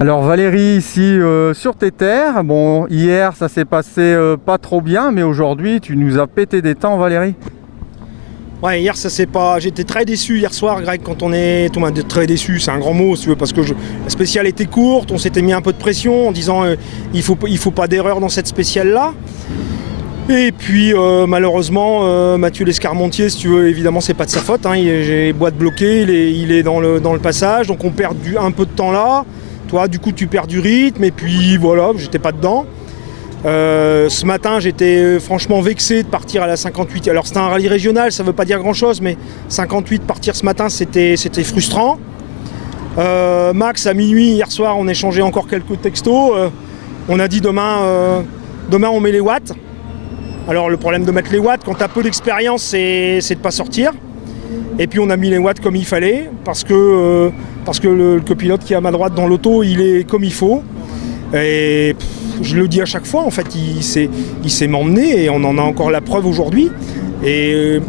Alors Valérie, ici sur tes terres, bon hier ça s'est passé pas trop bien, mais aujourd'hui tu nous as pété des temps Valérie. Ouais, hier ça s'est pas. J'étais très déçu hier soir, Greg, quand on est. Tout le monde très déçu, c'est un grand mot si tu veux, parce que la spéciale était courte, on s'était mis un peu de pression en disant il faut pas d'erreur dans cette spéciale là. Et puis malheureusement Mathieu Lescarmontier, si tu veux, évidemment c'est pas de sa faute, hein, j'ai boîte bloquée, il est dans le passage, donc on perd un peu de temps là. Toi, du coup, tu perds du rythme, et puis voilà, j'étais pas dedans. Ce matin, j'étais franchement vexé de partir à la 58. Alors, c'était un rallye régional, ça veut pas dire grand-chose, mais 58, partir ce matin, c'était frustrant. Max, à minuit, hier soir, on échangeait encore quelques textos. On a dit demain, on met les watts. Alors, le problème de mettre les watts, quand tu as peu d'expérience, c'est de pas sortir. Et puis on a mis les watts comme il fallait, parce que le copilote qui est à ma droite dans l'auto, il est comme il faut. Et je le dis à chaque fois, en fait, il sait m'emmener, et on en a encore la preuve aujourd'hui. Et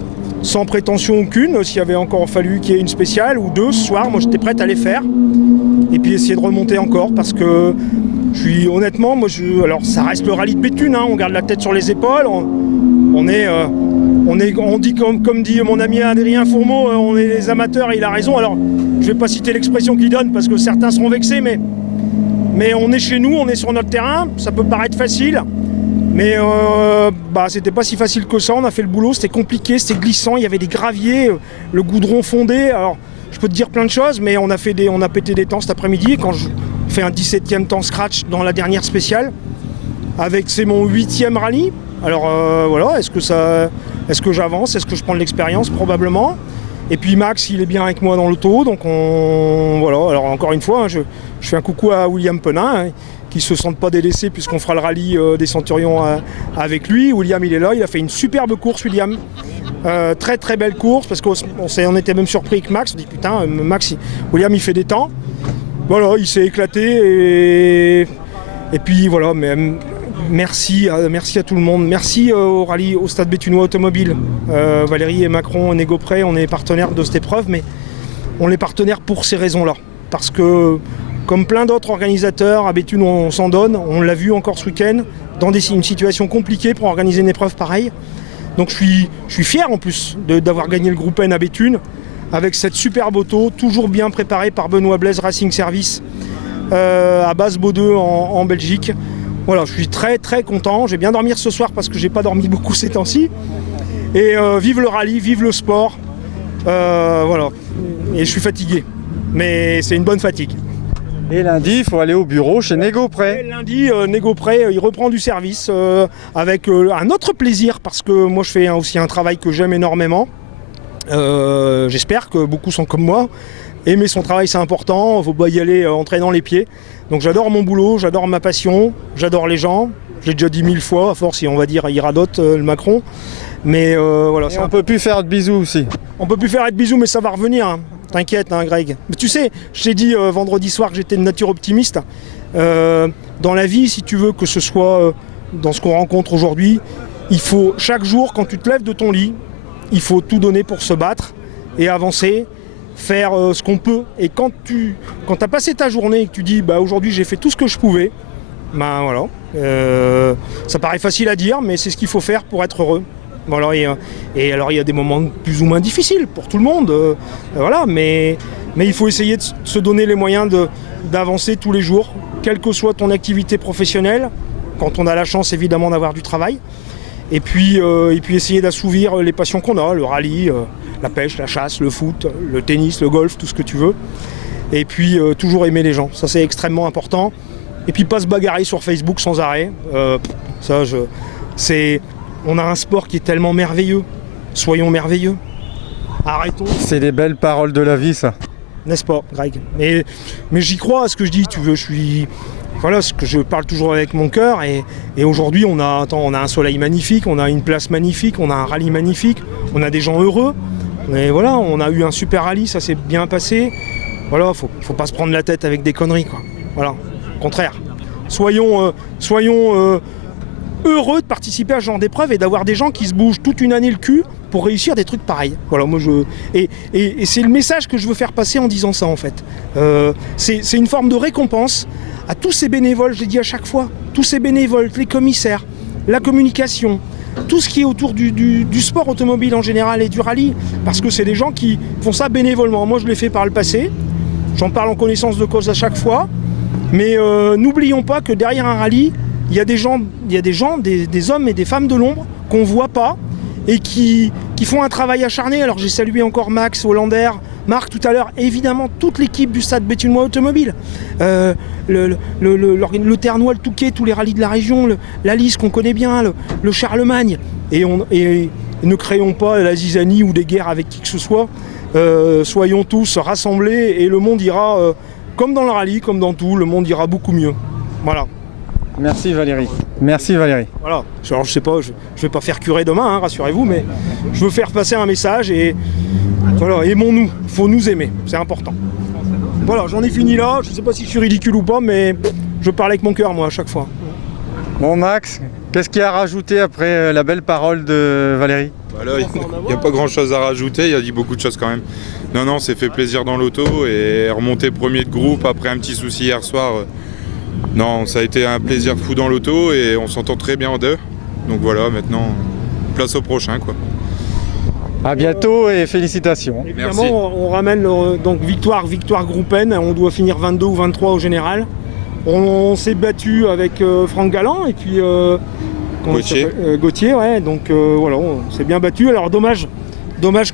sans prétention aucune, s'il y avait encore fallu qu'il y ait une spéciale ou deux ce soir, moi j'étais prête à les faire. Et puis essayer de remonter encore, parce que honnêtement, alors ça reste le rallye de Béthune, hein, on garde la tête sur les épaules, on dit comme dit mon ami Adrien Fourmeau, on est les amateurs et il a raison. Alors je vais pas citer l'expression qu'il donne parce que certains seront vexés, mais on est chez nous, on est sur notre terrain, ça peut paraître facile, mais c'était pas si facile que ça. On a fait le boulot, c'était compliqué, c'était glissant, il y avait des graviers, le goudron fondé. Alors je peux te dire plein de choses, mais on a pété des temps cet après-midi. Quand je fais un 17e temps scratch dans la dernière spéciale, c'est mon 8e rallye. Alors voilà, est-ce que j'avance, est-ce que je prends de l'expérience? Probablement. Et puis Max, il est bien avec moi dans l'auto, donc voilà. Alors encore une fois, je fais un coucou à William Penin, hein, qui se sente pas délaissé puisqu'on fera le rallye des Centurions avec lui. William, il est là, il a fait une superbe course, William. Très très belle course, parce qu'on était même surpris avec Max. On dit putain, William il fait des temps. Voilà, il s'est éclaté et puis voilà. Mais merci à tout le monde. Merci au rallye, au Stade Béthunois Automobile. Valérie et Macron, Négopré, on est partenaires de cette épreuve, mais on est partenaires pour ces raisons-là. Parce que, comme plein d'autres organisateurs, à Béthune, on s'en donne. On l'a vu encore ce week-end, dans une situation compliquée pour organiser une épreuve pareille. Donc je suis fier en plus d'avoir gagné le groupe N à Béthune, avec cette superbe auto, toujours bien préparée par Benoît Blaise Racing Service, à Basse-Baudeux en Belgique. Voilà, je suis très très content. Je vais bien dormir ce soir parce que j'ai pas dormi beaucoup ces temps-ci. Et vive le rallye, vive le sport. Voilà. Et je suis fatigué. Mais c'est une bonne fatigue. Et lundi, il faut aller au bureau chez Négopré. Et lundi, Négopré, il reprend du service avec un autre plaisir, parce que moi je fais aussi un travail que j'aime énormément. J'espère que beaucoup sont comme moi. Aimer son travail, c'est important. Il ne faut pas y aller en traînant les pieds. Donc j'adore mon boulot, j'adore ma passion, j'adore les gens. J'ai déjà dit 1000 fois, à force, on va dire, il radote le Macron. Mais voilà. Et on peut plus faire de bisous aussi. On peut plus faire de bisous, mais ça va revenir. Hein. T'inquiète, hein, Greg. Mais tu sais, je t'ai dit vendredi soir que j'étais de nature optimiste. Dans la vie, si tu veux que ce soit dans ce qu'on rencontre aujourd'hui, il faut chaque jour, quand tu te lèves de ton lit, il faut tout donner pour se battre et avancer. Faire ce qu'on peut, et quand tu as passé ta journée et que tu dis aujourd'hui j'ai fait tout ce que je pouvais, voilà, ça paraît facile à dire, mais c'est ce qu'il faut faire pour être heureux. Voilà, et alors il y a des moments plus ou moins difficiles pour tout le monde, voilà, mais il faut essayer de se donner les moyens d'avancer tous les jours, quelle que soit ton activité professionnelle, quand on a la chance évidemment d'avoir du travail. Et puis essayer d'assouvir les passions qu'on a, le rallye, la pêche, la chasse, le foot, le tennis, le golf, tout ce que tu veux. Et puis toujours aimer les gens, ça c'est extrêmement important. Et puis pas se bagarrer sur Facebook sans arrêt. On a un sport qui est tellement merveilleux. Soyons merveilleux. Arrêtons. C'est des belles paroles de la vie, ça. N'est-ce pas, Greg? Mais j'y crois à ce que je dis, tu veux, voilà, ce que je parle toujours avec mon cœur, et aujourd'hui on a un soleil magnifique, on a une place magnifique, on a un rallye magnifique, on a des gens heureux, et voilà, on a eu un super rallye, ça s'est bien passé. Voilà, faut pas se prendre la tête avec des conneries, quoi. Voilà, au contraire. Soyons heureux de participer à ce genre d'épreuve et d'avoir des gens qui se bougent toute une année le cul pour réussir des trucs pareils. Voilà, moi et c'est le message que je veux faire passer en disant ça en fait. C'est une forme de récompense à tous ces bénévoles, je l'ai dit à chaque fois, tous ces bénévoles, les commissaires, la communication, tout ce qui est autour du sport automobile en général et du rallye, parce que c'est des gens qui font ça bénévolement. Moi je l'ai fait par le passé, j'en parle en connaissance de cause à chaque fois, mais n'oublions pas que derrière un rallye, il y a des gens, des hommes et des femmes de l'ombre qu'on ne voit pas et qui font un travail acharné. Alors j'ai salué encore Max, Hollander, Marc tout à l'heure, et évidemment toute l'équipe du stade Béthunois Automobile, le Ternois, le Touquet, tous les rallyes de la région, la Lys qu'on connaît bien, le Charlemagne, et ne créons pas la zizanie ou des guerres avec qui que ce soit. Soyons tous rassemblés et le monde ira, comme dans le rallye, comme dans tout, le monde ira beaucoup mieux. Voilà. Merci Valérie. Merci Valérie. Voilà. Alors je sais pas, je vais pas faire curer demain, hein, rassurez-vous, mais je veux faire passer un message et voilà, aimons-nous, il faut nous aimer, c'est important. Voilà, j'en ai fini là, je sais pas si je suis ridicule ou pas, mais je parle avec mon cœur moi à chaque fois. Bon Max, qu'est-ce qu'il y a à rajouter après la belle parole de Valérie? Voilà, il n'y a pas grand chose à rajouter, il a dit beaucoup de choses quand même. Non, c'est fait plaisir dans l'auto et remonter premier de groupe après un petit souci hier soir. Non, ça a été un plaisir fou dans l'auto et on s'entend très bien en deux. Donc voilà, maintenant, place au prochain quoi. À bientôt et félicitations. Évidemment, Merci. on ramène donc victoire groupe N, on doit finir 22 ou 23 au général. On s'est battu avec Franck Galland et puis Gauthier, ouais, donc voilà, on s'est bien battu. Alors dommage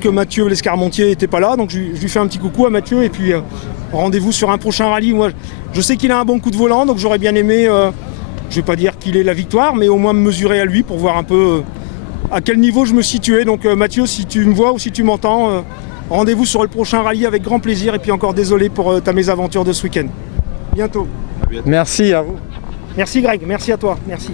que Mathieu Lescarmontier n'était pas là, donc je lui fais un petit coucou à Mathieu et puis rendez-vous sur un prochain rallye. Moi, je sais qu'il a un bon coup de volant, donc j'aurais bien aimé, je vais pas dire qu'il ait la victoire, mais au moins me mesurer à lui pour voir un peu à quel niveau je me situais. Donc Mathieu, si tu me vois ou si tu m'entends, rendez-vous sur le prochain rallye avec grand plaisir et puis encore désolé pour ta mésaventure de ce week-end. Bientôt. Merci à vous. Merci Greg, merci à toi, merci.